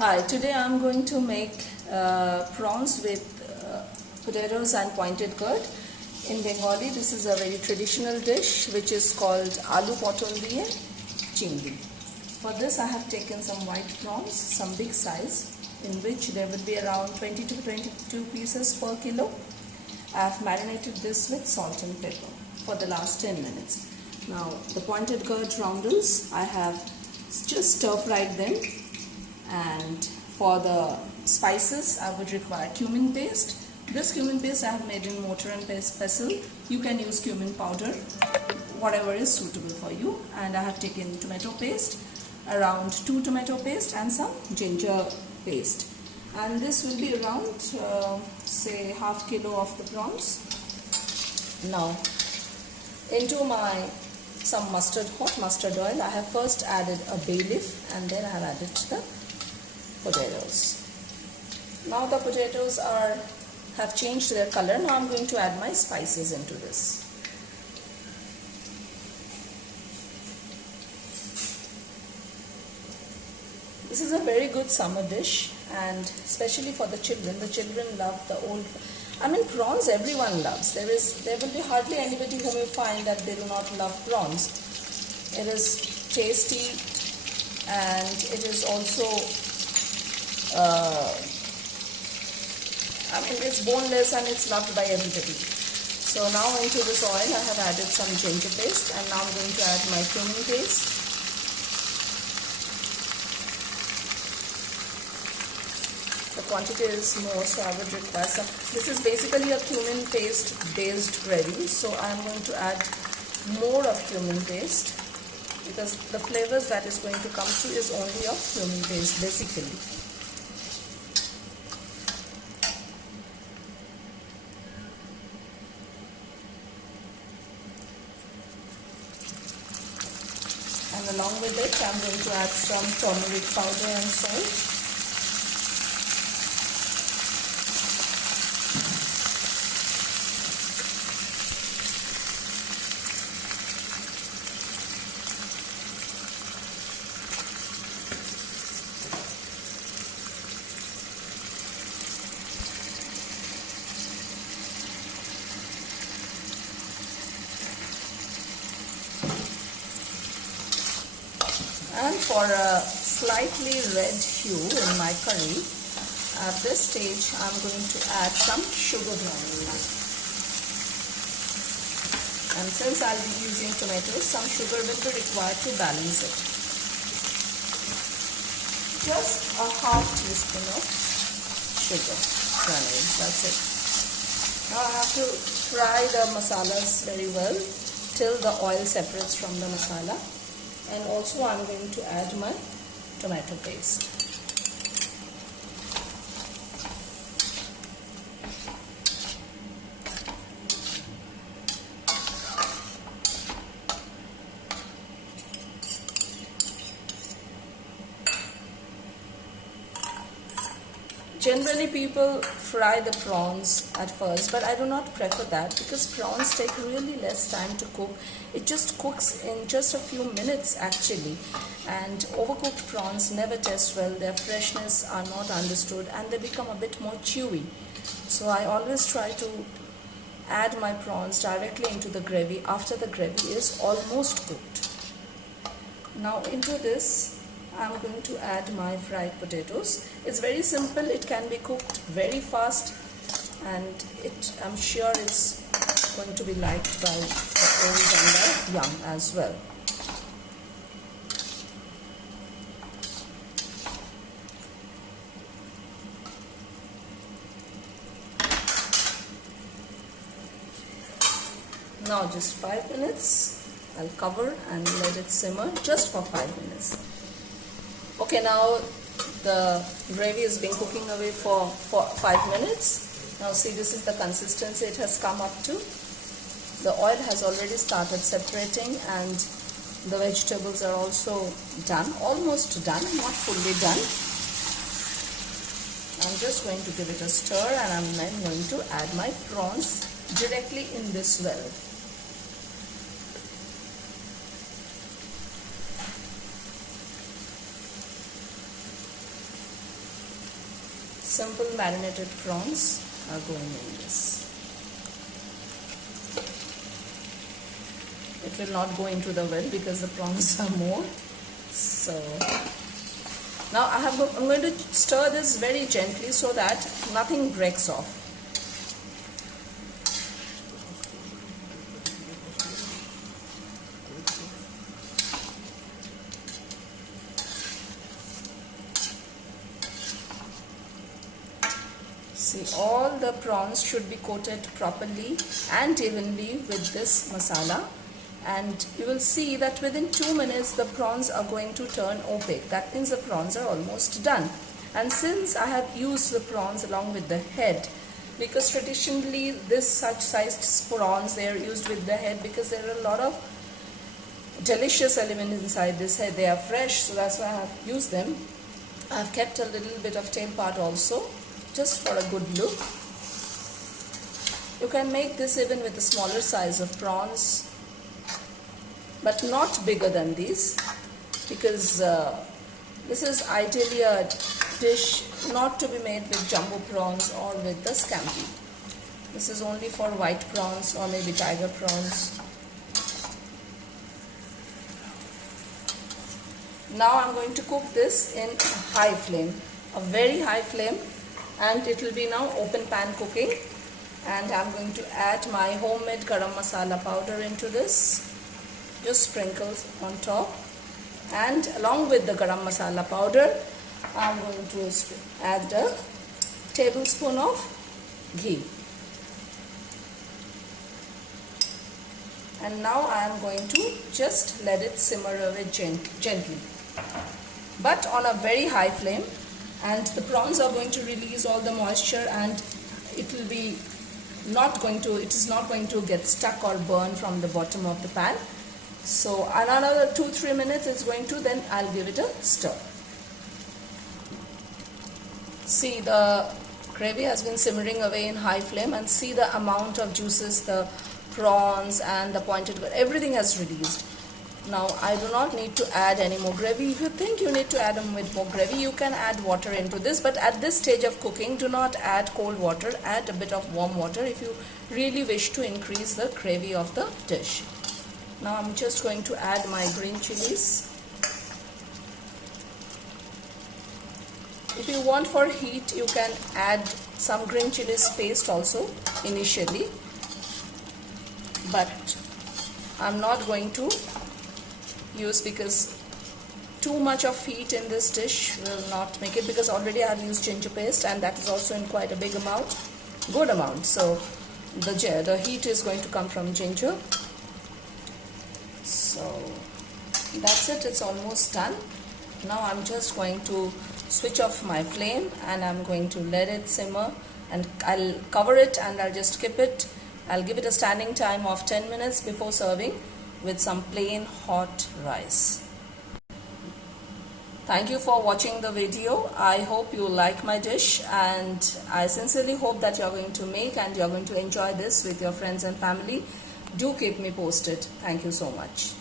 Hi, today I'm going to make prawns with potatoes and pointed gourd. In Bengali, this is a very traditional dish which is called aloo potol diye chingdi. For this I have taken some white prawns, some big size, in which there will be around 20 to 22 pieces per kilo. I have marinated this with salt and pepper for the last 10 minutes. Now the pointed gourd roundels, I have just stir fried them. And for the spices, I would require cumin paste. This cumin paste I have made in mortar and pestle. You can use cumin powder, whatever is suitable for you. And I have taken tomato paste, around 2 tomato paste and some ginger paste. And this will be around, say, half kilo of the prawns. Now, into some hot mustard oil, I have first added a bay leaf and then I have added the potatoes. Now the potatoes have changed their color. Now I'm going to add my spices into this. This is a very good summer dish, and especially for the children. The children love prawns everyone loves. There will be hardly anybody whom you find that they do not love prawns. It is tasty and it is also it's boneless and it's loved by everybody. So now into this oil I have added some ginger paste, and now I'm going to add my cumin paste. The quantity is more, so I would require some. This is basically a cumin paste based gravy, so I'm going to add more of cumin paste because the flavors that is going to come through is only of cumin paste basically. And along with it, I'm going to add some turmeric powder and salt. And for a slightly red hue in my curry, at this stage I'm going to add some sugar granules. And since I'll be using tomatoes, some sugar will be required to balance it. Just a half teaspoon of sugar granules, that's it. Now I have to fry the masalas very well till the oil separates from the masala. And also I'm going to add my tomato paste. Generally people fry the prawns at first, but I do not prefer that because prawns take really less time to cook. It just cooks in just a few minutes actually, and overcooked prawns never taste well. Their freshness are not understood and they become a bit more chewy. So I always try to add my prawns directly into the gravy after the gravy is almost cooked. Now into this I'm going to add my fried potatoes. It's very simple, it can be cooked very fast, and I'm sure it's going to be liked by the old and the young as well. Now just 5 minutes, I'll cover and let it simmer just for 5 minutes. Okay, now the gravy has been cooking away for 5 minutes. Now see, this is the consistency it has come up to. The oil has already started separating and the vegetables are also done, almost done, not fully done. I'm just going to give it a stir and I'm then going to add my prawns directly in this well. simple marinated prawns are going in this. It will not go into the well because the prawns are more. So now I'm going to stir this very gently so that nothing breaks off. See, all the prawns should be coated properly and evenly with this masala, and you will see that within 2 minutes the prawns are going to turn opaque. That means the prawns are almost done. And since I have used the prawns along with the head, because traditionally this such sized prawns, they are used with the head because there are a lot of delicious elements inside this head. They are fresh, so that's why I have used them. I have kept a little bit of tail part also, just for a good look. You can make this even with a smaller size of prawns, but not bigger than these, because this is ideally a dish not to be made with jumbo prawns or with the scampi. This is only for white prawns or maybe tiger prawns. Now I'm going to cook this in high flame, a very high flame, and it will be now open pan cooking. And I'm going to add my homemade garam masala powder into this, just sprinkles on top, and along with the garam masala powder I'm going to add a tablespoon of ghee. And now I am going to just let it simmer away gently, but on a very high flame, and the prawns are going to release all the moisture, and it is not going to get stuck or burn from the bottom of the pan. So another 2-3 minutes it's going to, then I'll give it a stir. See, the gravy has been simmering away in high flame, and see the amount of juices, the prawns and the pointed gourd, everything has released. Now I do not need to add any more gravy. If you think you need to add more gravy, you can add water into this, but at this stage of cooking, do not add cold water. Add a bit of warm water if you really wish to increase the gravy of the dish. Now I'm just going to add my green chilies. If you want for heat, you can add some green chilies paste also initially, but I'm not going to use, because too much of heat in this dish will not make it, because already I have used ginger paste, and that is also in quite a big amount, good amount. So the heat is going to come from ginger. So that's it, it's almost done. Now I'm just going to switch off my flame, and I'm going to let it simmer, and I'll cover it and I'll just keep it. I'll give it a standing time of 10 minutes before serving with some plain hot rice. Thank you for watching the video. I hope you like my dish, and I sincerely hope that you're going to make and you're going to enjoy this with your friends and family. Do keep me posted. Thank you so much.